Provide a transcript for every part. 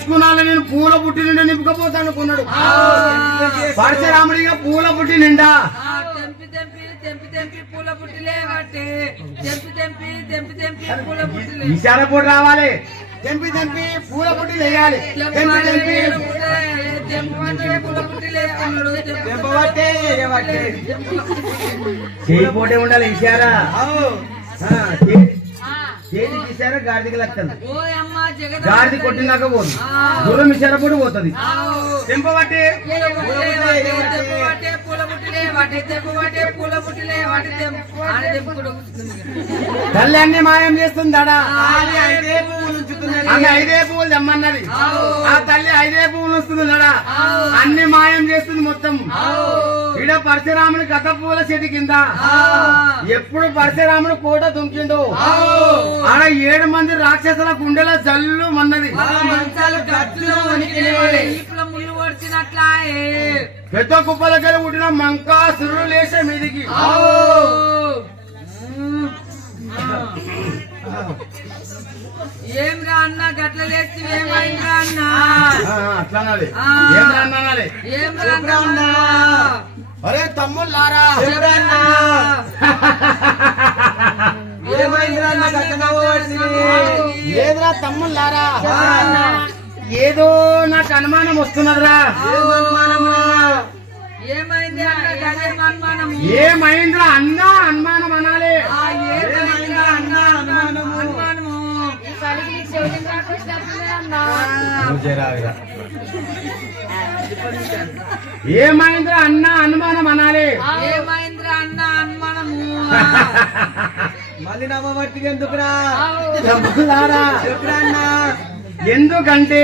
దోచుకున్నాళ్ళ నేను పూల పుట్టి నిండా నింపుకపోతాను అనుకున్నాడు. పరశురాముడిగా పూల పుట్టి నిండా విశాలపూడి రావాలి, తెంపి తెంపి పూల పుట్టి వేయాలి, చేయపోటే ఉండాలి. ఇశారా చేతి ఇశారా గాడికి లక్షలు, గాడిది కొట్టినాక పోదు, దూరం ఇశారపూడి పోతుంది. తెంపబట్టి తల్లి అన్ని మాయం చేస్తుందాడా, ఆమె 5 పువ్వులు తెమ్మన్నది. ఆ తల్లి 5 పువ్వులు వస్తుందా, అన్ని మాయం చేస్తుంది మొత్తం. ఈడ పరశురాముని గత పూల చెట్టు కింద ఎప్పుడు పరశురాముని కోట దుంకిండు, ఆడ 7 మంది రాక్షసుల గుండెల జల్లు మన్నది. పెద్ద కుప్పలకెళ్ళి పుట్టిన మంకాసురుడు లేచే మీదికి. ఏం రా అన్న గట్ల లేచి ఏమైందా అన్న, అట్లా ఏం రా అన్నాలి. ఏం రా అన్న, అరే తమ్ముళ్ళారా ఏదిరా తమ్ముళ్ళారా, ఏదో నాకు అనుమానం వస్తున్నదిరా. ఏమైంది అనుమానం, ఏమైందిరా అన్నా అనుమానం అనాలి. ఏమైందిరా అన్న అనుమానం అనాలి. ఏమైందిరా అన్న అనుమానము, మళ్ళీ నమ్మబట్టి ఎందుకురా, ఎందుకంటే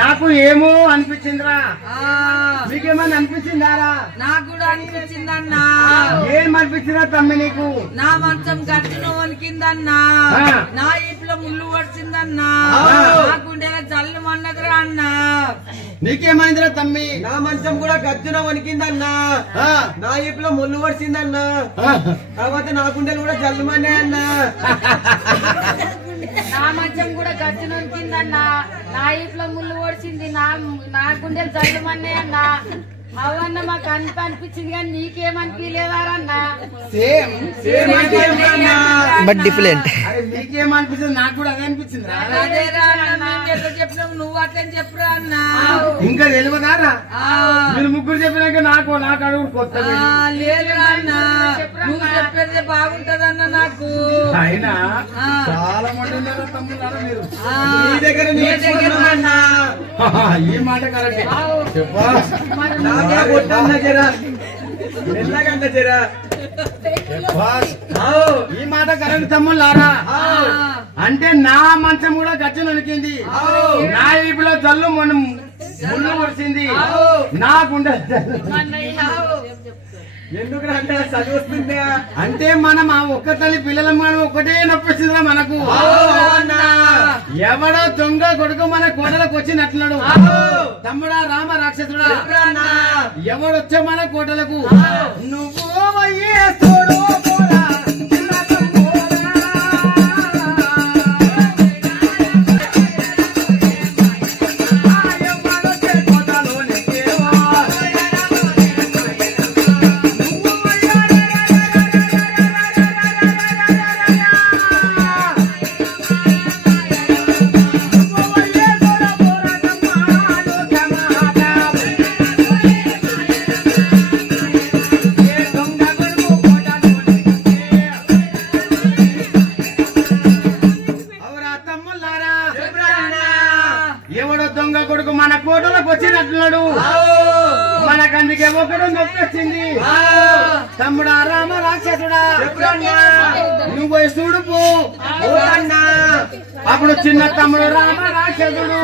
నాకు ఏమో అనిపించిందిరా. మీకేమన్నా అనిపించిందారా? నాకు కూడా అనిపించిందన్నా. ఏమనిపించిందా తమ్మి నీకు? నా మంచం గట్టిన వణికిందన్నా, నా ఇంట్లో ముళ్ళు పడిచిందన్నా, నా గుండెల జల్లు అన్నదిరా అన్నా. నీకేమైందిరా తమ్మి? నా మంచం కూడా గజ్జున వణికిందన్నా, నా ఈపులో ముళ్ళు పడిచిందన్నా, తర్వాత నా గుండెలు కూడా జల్లుమనే అన్నా. నా మంచం కూడా గజ్జున వణికిందన్నా, నా ఈపులో ముళ్ళు పడిచింది, నా గుండెలు జల్లుమనే అన్నా. అవన్న మాకు అనిపించింది కానీ నీకేమనిపించలేదారన్నా? Same but different. నీకేమనిపించింది? నాకు కూడా అదే అనిపించింది. చెప్పినావు నువ్వు అట్లా చెప్పురా అన్నా. ఇంకా తెలియదారా? మీరు ముగ్గురు చెప్పినాక నాకు అడుగు కొత్త లేదురా అన్నా, నువ్వు చెప్పేది బాగుంటదన్న నాకు. అయినా చాలా మంది తమ్ముళ్ళారా మీరు? ఈ మాట కరెక్ట్ చెప్పా. ఈ మాట కరెక్ట్ తమ్ముళ్ళారా. అంటే నా మంచం కూడా గచ్చలు వణికింది, నా ఈపులో జల్లు ముళ్ళు వచ్చింది, నా గుండె ఎందుకు అంటే చదివస్తుంది. అంటే మనం ఆ ఒక్క తల్లి పిల్లల మనం ఒకటే నొప్పిస్తుందా మనకు? ఎవడో దొంగ కొడుకు మన కోటలకు వచ్చినట్లున్నాడు. తమ్ముడా రామ రాక్షసుడా, ఎవడొచ్చా మన కోటలకు? నువ్వు వయ్యేస్తోడు మన కోటలకు వచ్చినట్లున్నాడు. మనకందుకే ఒకడు నొప్పించింది. తమ్ముడా రామ రాక్షసుడా, నువ్వు చూడుపు. అప్పుడు చిన్న తమ్ముడు రామ రాక్షసుడు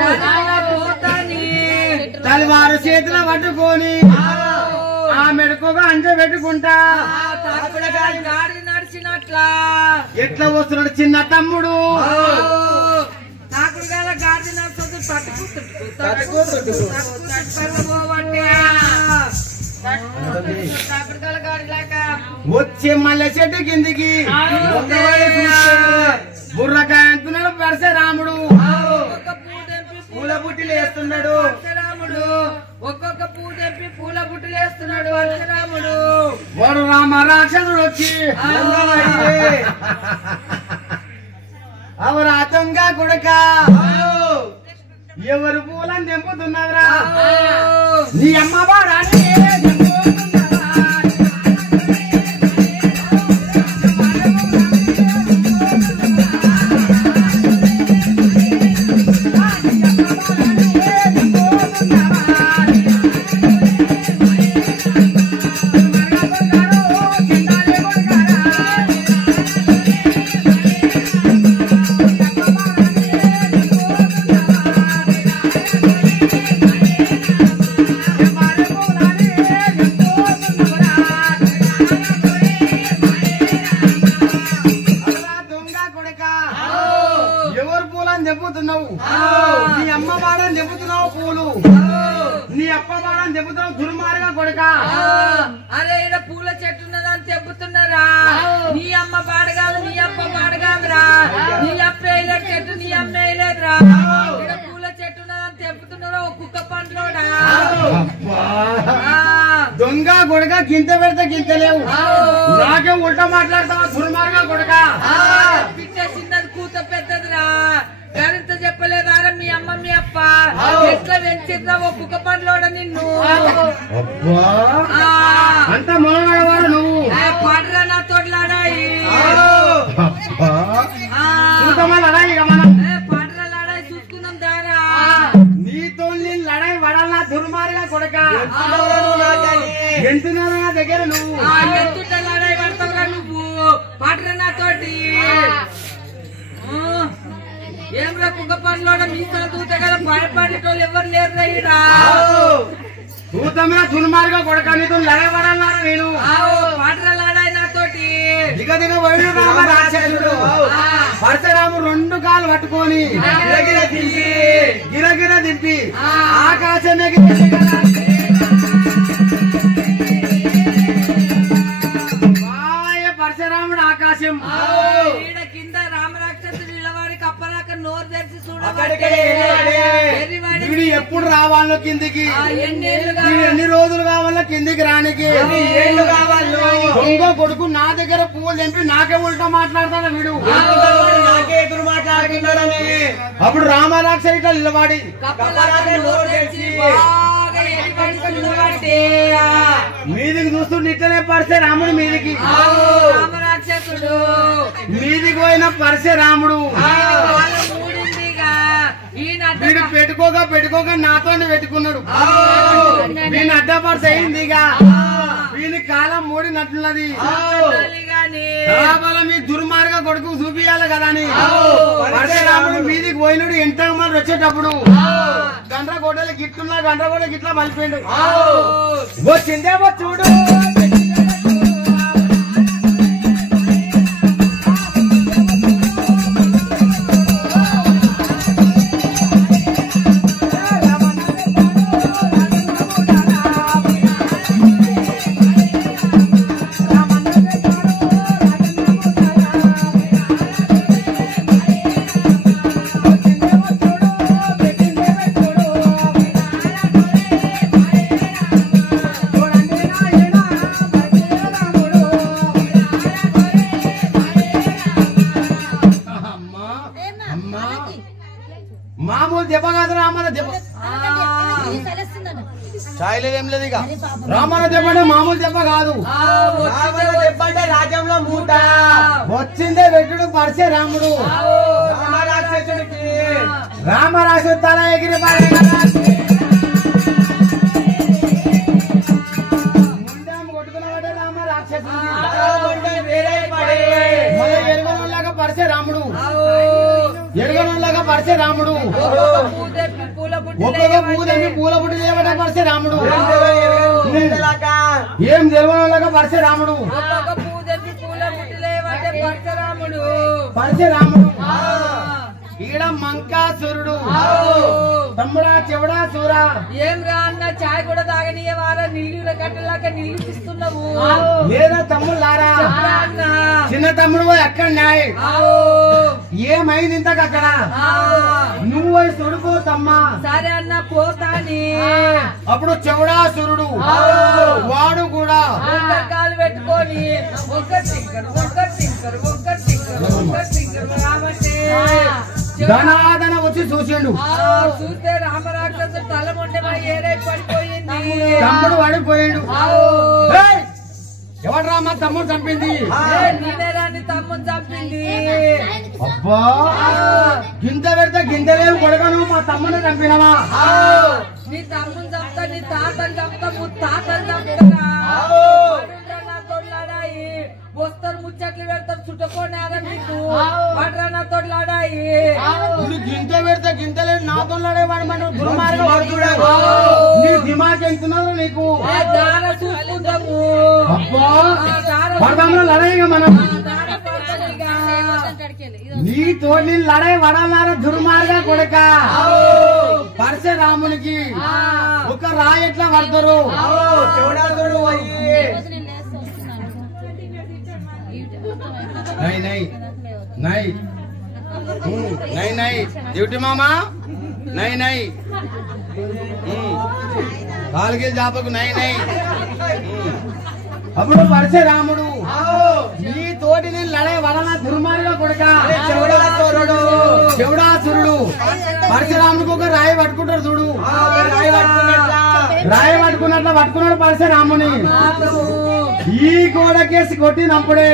తలవారు చేతుల పట్టుకొని ఆ మెడకుగా అంజ పెట్టుకుంటా నడిచినట్లా ఎట్లా వస్తున్నాడు చిన్న తమ్ముడు. నాకు గాడి వచ్చే మల్లె చెట్టు కిందికి బుర్రకాయ అంటున్నాడు పరశురాముడు. పూల పుట్టి చేస్తున్నాడు పరశురాముడు ఒక్కొక్క పూ తెప్పి పూల బుట్టలు వేస్తున్నాడు పరశురాముడు. వాడు రామ రాక్షసుడు వచ్చి అవరా దొంగ కొడుక ఎవరు పూలని తెంపుతున్నావురా నీ అమ్మ బాడాన్ని ఎవరు పూలని తెంపుతున్నావు నీ అమ్మ బాడని తెంపుతున్నావు పూలు నీ అప్ప బాడని తెంపుతున్నావు దుర్మార్గ కొడుక. అరే ఇక్కడ పూల చెట్టు ఉన్నదని తెంపుతున్నారా నీ అమ్మ పాడగాదు నీ అప్ప పాడగాదురా నీ అప్ప వేయలేదు చెట్టు నీ అమ్మ వేయలేదురా ఇక్కడ పూల చెట్టు ఉన్నదని తెంపుతున్నారా ఓ కుక్క పండ్లోడా దొంగ కొడుక గింత పెడితే గింతలేవు నాకే ఉల్టా మాట్లాడతావా దుర్మార్గ కొడుక. పిట్ట చిన్నది కూత పెద్దదిరా గణిత చెప్పలేదారా మీ అమ్మ మీ అప్ప ఎట్లా పెంచిద్దా ఓ కుక్క పండ్లోడ నిన్ను అంత మొదలవాడు నువ్వు పాడరా నా తోటలాడాయి లడాయి మనం పాడరా లాడాయి చూసుకుందాం దారా నీతో నేను లడాయి వడాలా దుర్మార్గ కొడుక. ఎంతున్నా దగ్గర నువ్వు ఎంతుంటే లాడాయి పడతావురా నువ్వు పాడరా నా తోటి ఏమ్రా కుక్క పనిలోడ మీసాలు దూతే కదా భయపడేటోళ్ళు ఎవరు లేరురా ఈడ భూతమే దుర్మార్గ కొడుక నీతో లడవడాలా నేను పాడరా లాడాయి నాతోటి దిగ దిగ వైడు రామ రాక్షసుడు పరశురాము రెండు కాలు పట్టుకొని గిరగిర దింపి ఆకాశమే పరశురాముడు ఆకాశం ఈడ కింద రామరాక్షసుడు నిలబడి కప్పలాక నోరు తెరిచి వీడు ఎప్పుడు రావాలో కిందికి ఎన్నేళ్లుగా వీడు ఎన్ని రోజులు కావాలో కిందికి రానికి ఏళ్ళు కావాలి దొంగ కొడుకు నా దగ్గర పువ్వులు తెంపి నాకే ఉల్టా మాట్లాడతాడు వీడు నాకే ఎదురు మాట్లాడుతున్నాడని అప్పుడు రామరాక్ష ఇట్లా నిలబడి కప్పలాక నోరు తెరిచి బాగా ఎన్నికడి నిలబడి మీదికి చూస్తుంటే ఇట్లనే పరశురాముడు మీదికి రామరాక్షసుడు మీదికి పోయిన పరశురాముడు వీడు పెట్టుకోక నాతో పెట్టుకున్నాడు వీని అడ్డపరస అయిందిగా వీని కాలం మూడినట్లున్నది మీ దుర్మార్గ కొడుకు చూపియాలి కదా అని పరశురాముడు మీదికి పోయినాడు ఎంత మంది వచ్చేటప్పుడు గండ్రగోడలు గిట్లున్నా గండ్రగోడ గిట్లా మలిపోయిండు వచ్చిందేమో చూడు మామూలు దెబ్బ కాదు రామన దెబ్బ చాయలేదేం లేదు ఇక రామన దెబ్బ అంటే మామూలు దెబ్బ కాదు దెబ్బ అంటే రాజ్యంలో మూట వచ్చిందే వెట్టుడు పరశురాముడు రామరాక్షసుడికి రామరాజు తల ఎగిరి కొట్టుకున్నాడే రామరాక్షసుడు ఎరుగనలాగా పరశురాముడు ఎరుగనలాగా పరశురాముడు ఒక్కొక్క పూలని పూల పుట్టి చేయబడ్డ పరశురాముడు ఏం తెలియనలాగా పరశురాముడు పరశురాముడు ఈడ మంకాసురుడు తమ్ముడా చెవడా సూరా ఏం రా అన్న చాయ్ కూడా తాగనీయవారా నీళ్ళు కట్టలాగా నీళ్ళు ఇస్తున్నావు లేదా తమ్ముళ్ళారా చిన్న తమ్ముడు ఎక్కడ న్యాయ్ ఏమైంది ఇంతకు అక్కడ నువ్వు పోయి సుడుకో తమ్మ. సరే అన్న పోతాని. అప్పుడు చెవుడాసురుడు వాడు కూడా కాలు పెట్టుకొని ఒక టింకర్ రామంటే ధనాదన వచ్చి చూసిండు. చూస్తే రామరాక్షసు తల మొండె ఏరై పడిపోయింది. తమ్ముడు పడిపోయాడు. ఎవరు రా మా తమ్ముడు చంపింది? నేనే రాని తమ్ముడు చంపింది. అబ్బా గింత పెడితే గింతలేవు కొడగను మా తమ్ముడు చంపినవా? నీ తమ్ముడు చంపుతా, నీ తాతలు చంపుతా, ముత్తాతలు చంపుతారా? నా తొడలాడాయి వస్తారు, ముచ్చట్లు పెడతారు, చుట్టుకోనారా నీకు వాడరా నా తొడలాడాయి. గింత పెడితే గింతలేదు నాతో వాడు మన దుర్మార్గం. నీ దిమాగ్ ఎంతున్నారు నీకు? దార చూసుకుంటాము. అబ్బా పడదాంలో లడాయిగా మనం నీతో నీ లడాయి వడాలారా దుర్మార్గ కొడక. పరశురామునికి ఒక రాయి ఎట్లా పడతారు? డ్యూటీ మామా నై కాలుకి జాపకు నై. అప్పుడు పరశురాముడు నీ తోటి నేను లడే వలన దుర్మార్గ కొడుక చెవుడాసురుడు పరశురాముడికి ఒక రాయి పట్టుకుంటాడు చూడు. రాయి పట్టుకున్నాడు పరశురాముని. ఈ గోడకేసి కొట్టినప్పుడే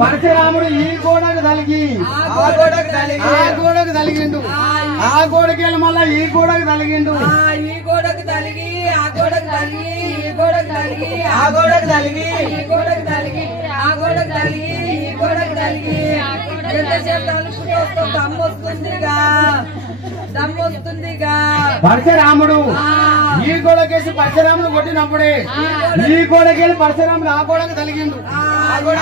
పరశురాముడు ఈ గోడకు తలిగి ఆ గోడకు తలిగిండు. ఆ గోడకెళ్ళి మళ్ళా ఈ గోడకు తలిగిండు. ఈ గోడకు తలిగి ఆ గోడకు తలిగి ఈ గోడకు తలిగి ఆ గోడకు తలిగి ఈ గోడకు తలిగి ఆ గోడకు తలిగి ఈ గోడకు తలిగి ఎంతసేపు తలుపుతో దమ్మొస్తుందిగా పరశురాముడు ఈ గోడకేసి పరశురాముడు కొట్టినప్పుడే ఈ గోడకెళ్ళి పరశురాముడు ఆ గోడకు తలిగిండు.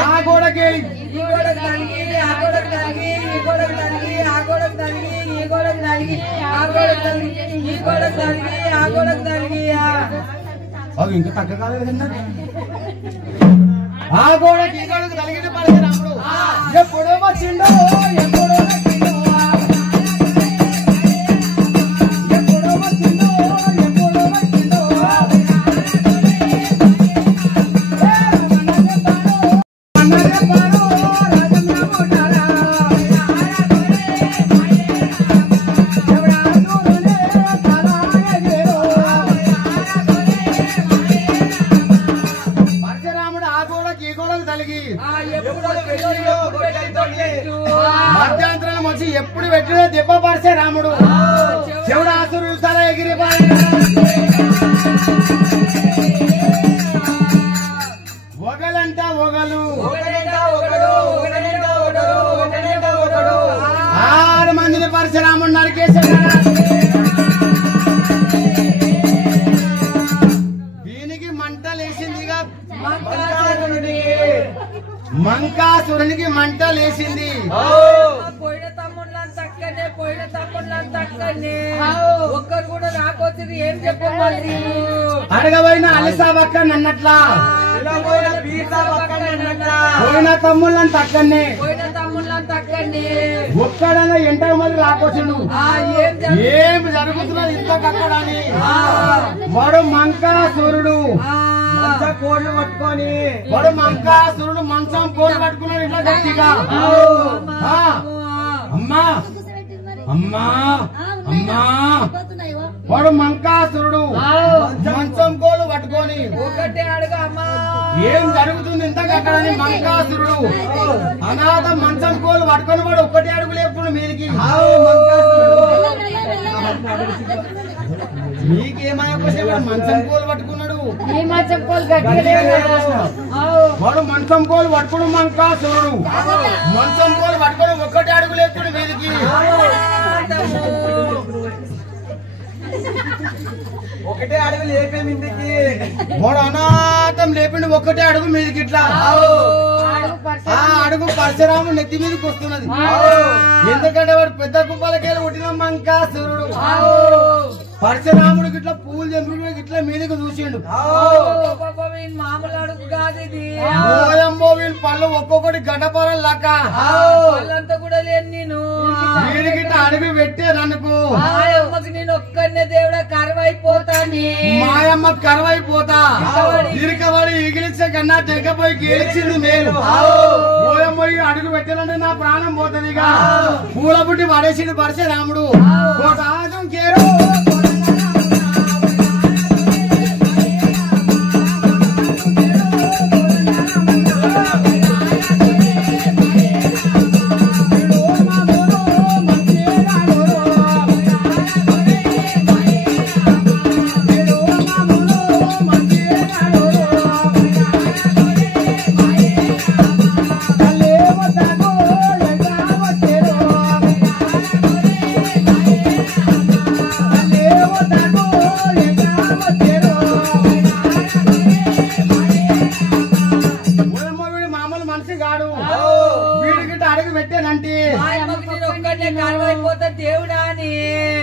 ఆ గోడకెళ్ళి ఈ గోడకు తలిగి ఆ గోడకు తలిగి ఈ గోడకు తలిగి ఆ గోడకు తలిగి ఈ గోడకు తలిగి ఆ గోడకు తలిగి ఈ గోడకు తలిగి ఆ గోడకు తలిగి అది ఇంకా తగ్గ కాలేదు. ఆ గోడకి ఈ గోడకు తలిగిండు పరశురాముడు. ఎప్పుడో వచ్చిండో ఎప్పుడో వచ్చిండో ఎప్పుడో వచ్చిండో ఎప్పుడో వచ్చిండో మధ్యాంతరం వచ్చి ఎప్పుడు పెట్టిన దెబ్బ పడితే రాముడు చెవుడాసురుడు తల ఎగిరిపోయి ఒగలంట ఒగలు 6 మందిని పరశురాముడు నరికేశాడు. దీనికి మంటలేసిందిగా మంకాసురునికి మంటలేసింది. పోయిన తమ్ముళ్ళని తక్కనే ఒక్కరు కూడా రాకొచ్చింది. ఏం చెప్పాలి? అడగబోయిన అలిసాబక్క నన్నట్లా పోయిన తమ్ముళ్ళని తక్కనే ఒక్కడన్నా ఎంట మంది రాకొచ్చిండు. ఏం జరుగుతున్నది ఇంత కక్కడని వాడు మంకాసురుడు కోళ్ళు పట్టుకొని వాడు మంకాసురుడు మంచం కోళ్ళు పట్టుకున్నాడు ఇట్లా గట్టిగా. అమ్మా అమ్మా అమ్మా వాడు మంకాసురుడు మంచం కోళ్ళు పట్టుకొని ఒకటే అడుగు అమ్మా ఏం జరుగుతుంది ఇంత కక్కడని మంకాసురుడు అనాథ మంచం కోళ్ళు పట్టుకొని వాడు ఒక్కటే అడుగు లేపుడు మీరికి. మీకేమైనా మంచం కోళ్ళు పట్టుకున్నాడు వాడు మంచం కోళ్ళు పట్టుకుడు మంకాసురుడు మంచం కోళ్ళు పట్టుకొని ఒక్కటే అడుగు లేపుడు మీరికి. ఒకటే అడుగు లేపే మీదికి వాడు అనాథం లేపిండు ఒక్కటే అడుగు మీదకి. ఇట్లా ఆ అడుగు పరశురాముడు నెత్తి మీదకి వస్తున్నది. ఎందుకంటే వాడు పెద్ద కుప్పలకెళ్ళి పుట్టిన మంకాసురుడు. పరశురాముడికి ఇట్లా పూలు తెంపుడు ఇట్లా మీదకి చూసిండు. మామూలు అడుగు కాదు ఇది. వీళ్ళ పళ్ళు ఒక్కొక్కటి గడ్డపరం లక్క వాళ్ళంతా కూడా లేను నేను వీడికి ఇట్లా అడుగు పెట్టాననుకో మాయమ్మకి నేను ఒక్కనే దేవుడా కరువైపోతాని మాయమ్మ కరువైపోతా ఇరుకబడి ఈగిలిచ్చే కన్నా తెగపోయి గెలిచింది మేలు ఓయమ్మ అడుగు పెట్టాలంటే నా ప్రాణం పోతుంది ఇక పూల బుట్టి పడేసిండు పరిచే రాముడు కోటాజం కేరు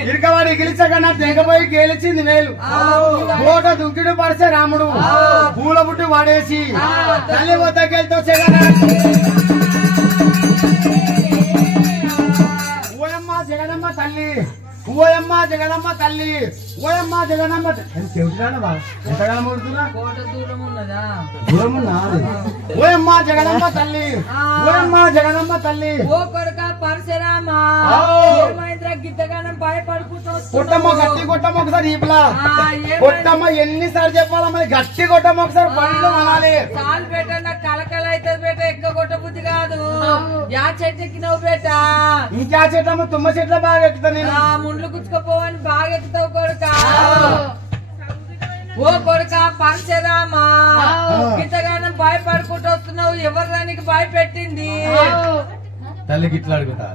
ఇరుకవాడి గెలిచకన్నా తెగపోయి గెలిచింది మేలు కోట దుంకిడు పడితే రాముడు పూల బుట్టు వాడేసి తల్లి వద్దకెళ్తూ ఓయమ్మ జగనమ్మ తల్లి ఓయమ్మ జగనమ్మ తల్లి ఓయమ్మ జగనమ్మ చెబుతున్నావా ఎంతకాలం పడుతున్నా దూరం ఉన్నా ఓయమ్మ జగనమ్మ తల్లి ఓయమ్మ జగనమ్మ తల్లి ఓ కొడుక పరశురామా గిద్దగానం భయపడుకుంటూ కొట్టమ్మ గట్టి కొట్టమ్మ ఒకసారి ఈపులా కొట్టమ్మ ఎన్నిసార్లు చెప్పాలా మరి గట్టి కొట్టమ్మ ఒకసారి పండ్లు అనాలి చాలు బేట నాకు కలకల అయితే బేట ఎక్కువ కొట్ట బుద్ధి కాదు యా చెట్టు ఎక్కినావు బేట ఇంకా చెట్లమ్మ తుమ్మ చెట్ల బాగా ఎక్కుతా నేను ముండ్లు గుచ్చుకోపోవని బాగా ఎక్కుతావు కొడుక ఓ కొడుక పరశురామా గిద్దగానం భయపడుకుంటూ వస్తున్నావు ఎవరు దానికి భయపెట్టింది తల్లికి ఇట్లా అడుగుతా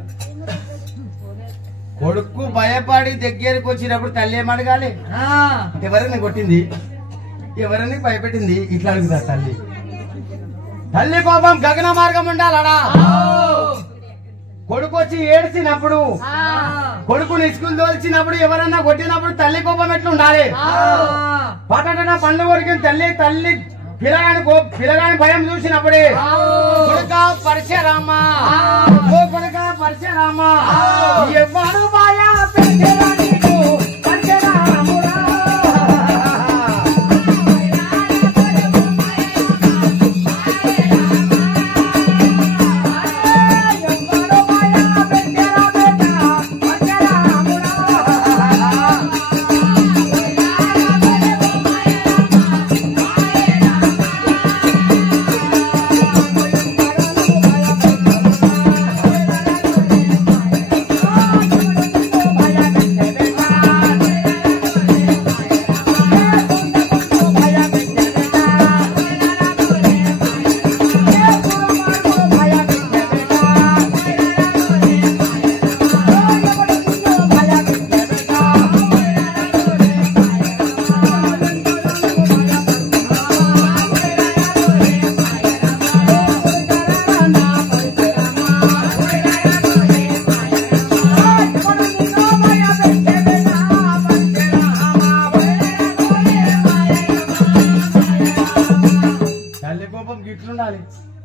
కొడుకు భయపడి దగ్గరకు వచ్చినప్పుడు తల్లి ఏమడగాలి ఎవరైనా కొట్టింది ఎవరైనా భయపెట్టింది ఇట్లా అడుగుతా తల్లి తల్లి కోపం గగన మార్గం ఉండాలడా కొడుకు వచ్చి ఏడ్చినప్పుడు కొడుకుని ఇసుకుని తోల్చినప్పుడు ఎవరన్నా కొట్టినప్పుడు తల్లి కోపం ఎట్లా ఉండాలి పట్టణ పండ్లు కొరికి తల్లి పిల్లగాని భయం చూసినప్పుడే కొడుక పరశురామా ఓ కొడుక పరశురామా ఎవరు భయ పరశురాముడా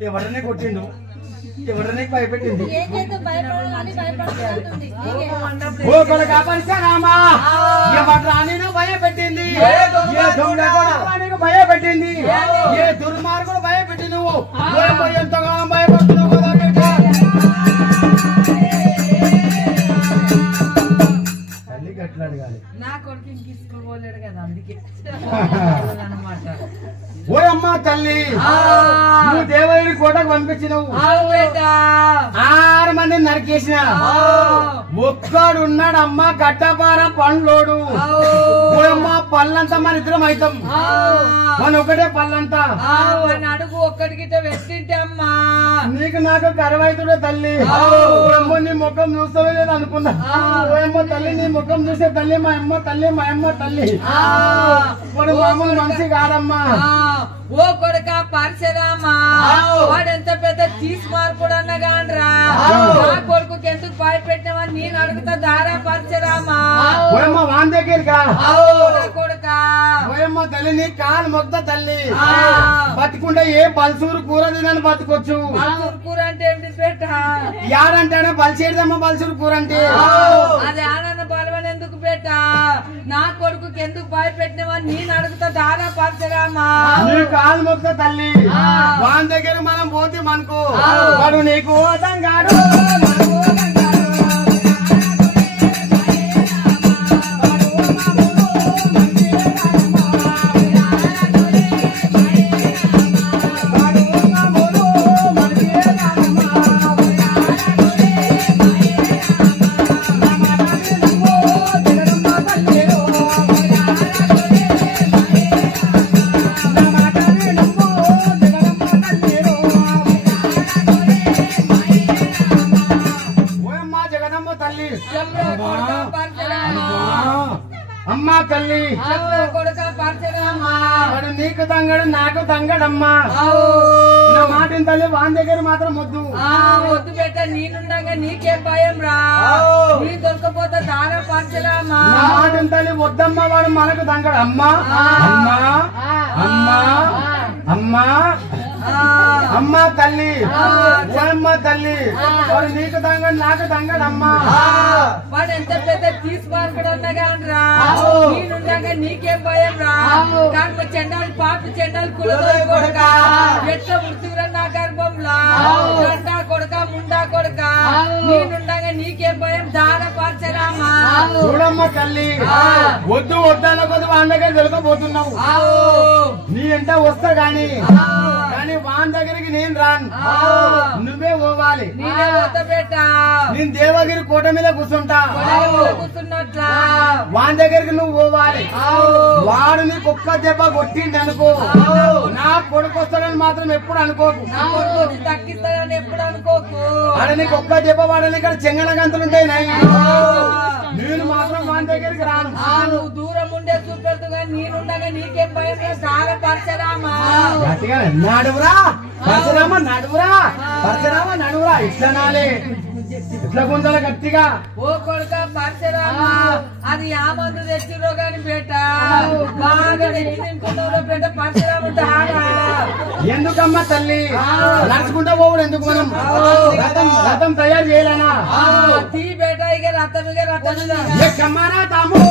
ఎవరనే కొట్టిండు ఎవరనే భయపెట్టింది ఓ కొడుక పరశురామా ఎవరు భయపెట్టింది భయపెట్టింది ఏ దుర్మార్గుడు భయపెట్టి నువ్వు ఎంతగానో భయపడుతున్నావు కదా తల్లికి ఎట్లా అడగాలి నా కొడుకు ఇంకిసుకోలేడు కదా అందుకే అన్నమాట ఓ అమ్మ తల్లి నువ్వు దేవయ్య కోటకు పంపించినవు 6 మందిని నరికేసిన ఒక్కడు ఉన్నాడు అమ్మ గడ్డపార పండ్లోడు ఓయమ్మ పళ్ళంతా మన ఇద్దరం అవుతాం మన ఒకటే పళ్ళంతా అడుగు ఒక్కడికి పెట్టింటే అమ్మా నీకు నాకు కరవైతుడే తల్లి ఓయమ్మ నీ ముఖం చూస్తావే లేదు అనుకున్నా ఓయమ్మ తల్లి నీ ముఖం చూసే తల్లి మా అమ్మ తల్లి మా అమ్మ తల్లి వాడు మామూలు మనిషి కాదమ్మా ఓ కొడుక పరశురామా వాడెంత పెద్ద తీసి మార్పుడు అన్నగాండ్రా నా కొడుకు ఎందుకు భయపెట్టామని నేను అడుగుతా దారా పరశురామా ఓయమ్మ వాన్ దగ్గరకా కొడుక ఓయమ్మ తల్లి నీ కాలు మొత్త తల్లి బతుకుంటే ఏ పల్సూరు కూర తినని బతుకొచ్చు కూర అంటే ఏంటి పెట్ట యాడంటానే బలిసేదమ్మ పల్సూరు కూర అంటే అది ఆడన్న బలవని భయపెట్టినవా నేను అడుగుతా దారా పరశురామా నీ కాలు మొక్క తల్లి వాని దగ్గర మనం పోతే మనకు వాడు నీకు ఓదంగాడు అమ్మా తల్లి కొడుక పరశురామా వాడు నీకు తంగడు నాకు తంగడమ్మా నా మాటిన తల్లి వాని దగ్గర మాత్రం వద్దు వద్దు పెట్ట నేనుండగా నీకేం భయం రా నీ దొరకపోతే దారా పరశురామా నా మాటిన తల్లి వద్దమ్మా వాడు మనకు తంగడు అమ్మా అమ్మా అమ్మా అమ్మా అమ్మా తల్లి ఓయమ్మ తల్లి వాడు నీకు తంగడు నాకు తంగడమ్మా వాడు ఎంత పెద్ద తీసుకున్నా రా నేనుండగా నీకేం భయం రా కానీ చెండాలి పాపి చెండాలి కులదో కొడుక ఎట్లా ఉడుతురా నా గర్భంలా గంటా కొడుక ముండా కొడుక నేనుండగా నీకేం భయం దారా పరశురామా చూడమ్మ తల్లి వద్దు వద్దన్న కొద్ది వాని దగ్గర దొరకపోతున్నావు నీ ఎంట వస్తా గాని కానీ వాని దగ్గరికి నేను రాను నువ్వే పోవాలి నేనే వద్ద పెట్టా నేను దేవగిరి కోట మీద కూర్చుంటా కూర్చున్నట్లా వాని దగ్గరికి నువ్వు పోవాలి వాడు నీకు ఒక్క దెబ్బ కొట్టిండి అనుకో నా కొడుకు వస్తాడని మాత్రం ఎప్పుడు అనుకోకు నా కొడుకు వచ్చి తగ్గిస్తాడని ఎప్పుడు అనుకోకు వాడు నీకు ఒక్క దెబ్బ వాడని ఇక్కడ చెంగన గంతులుంటాయి నేను మాత్రం వాని దగ్గరికి రాను నువ్వు దూరం ఉండే చూపెడుతూ కానీ నేనుండగా నీకేం భయం సాగ పరశురామా గట్టిగా నడువురా పరశురామ నడువురా పరశురామ నడువురా ఇట్లా నాలే ఇట్లా గుంజల గట్టిగా ఓ కొడుక పరశురామా అది ఆ మందు తెచ్చిరో గాని బేట బాగా తింటున్నారో బేట పరశురామ దారా ఎందుకమ్మా తల్లి నడుచుకుంటా పోవుడు ఎందుకు మనం రథం తయారు చేయలేనా తీ బేట ఇక రథం ఎక్కమ్మా తాము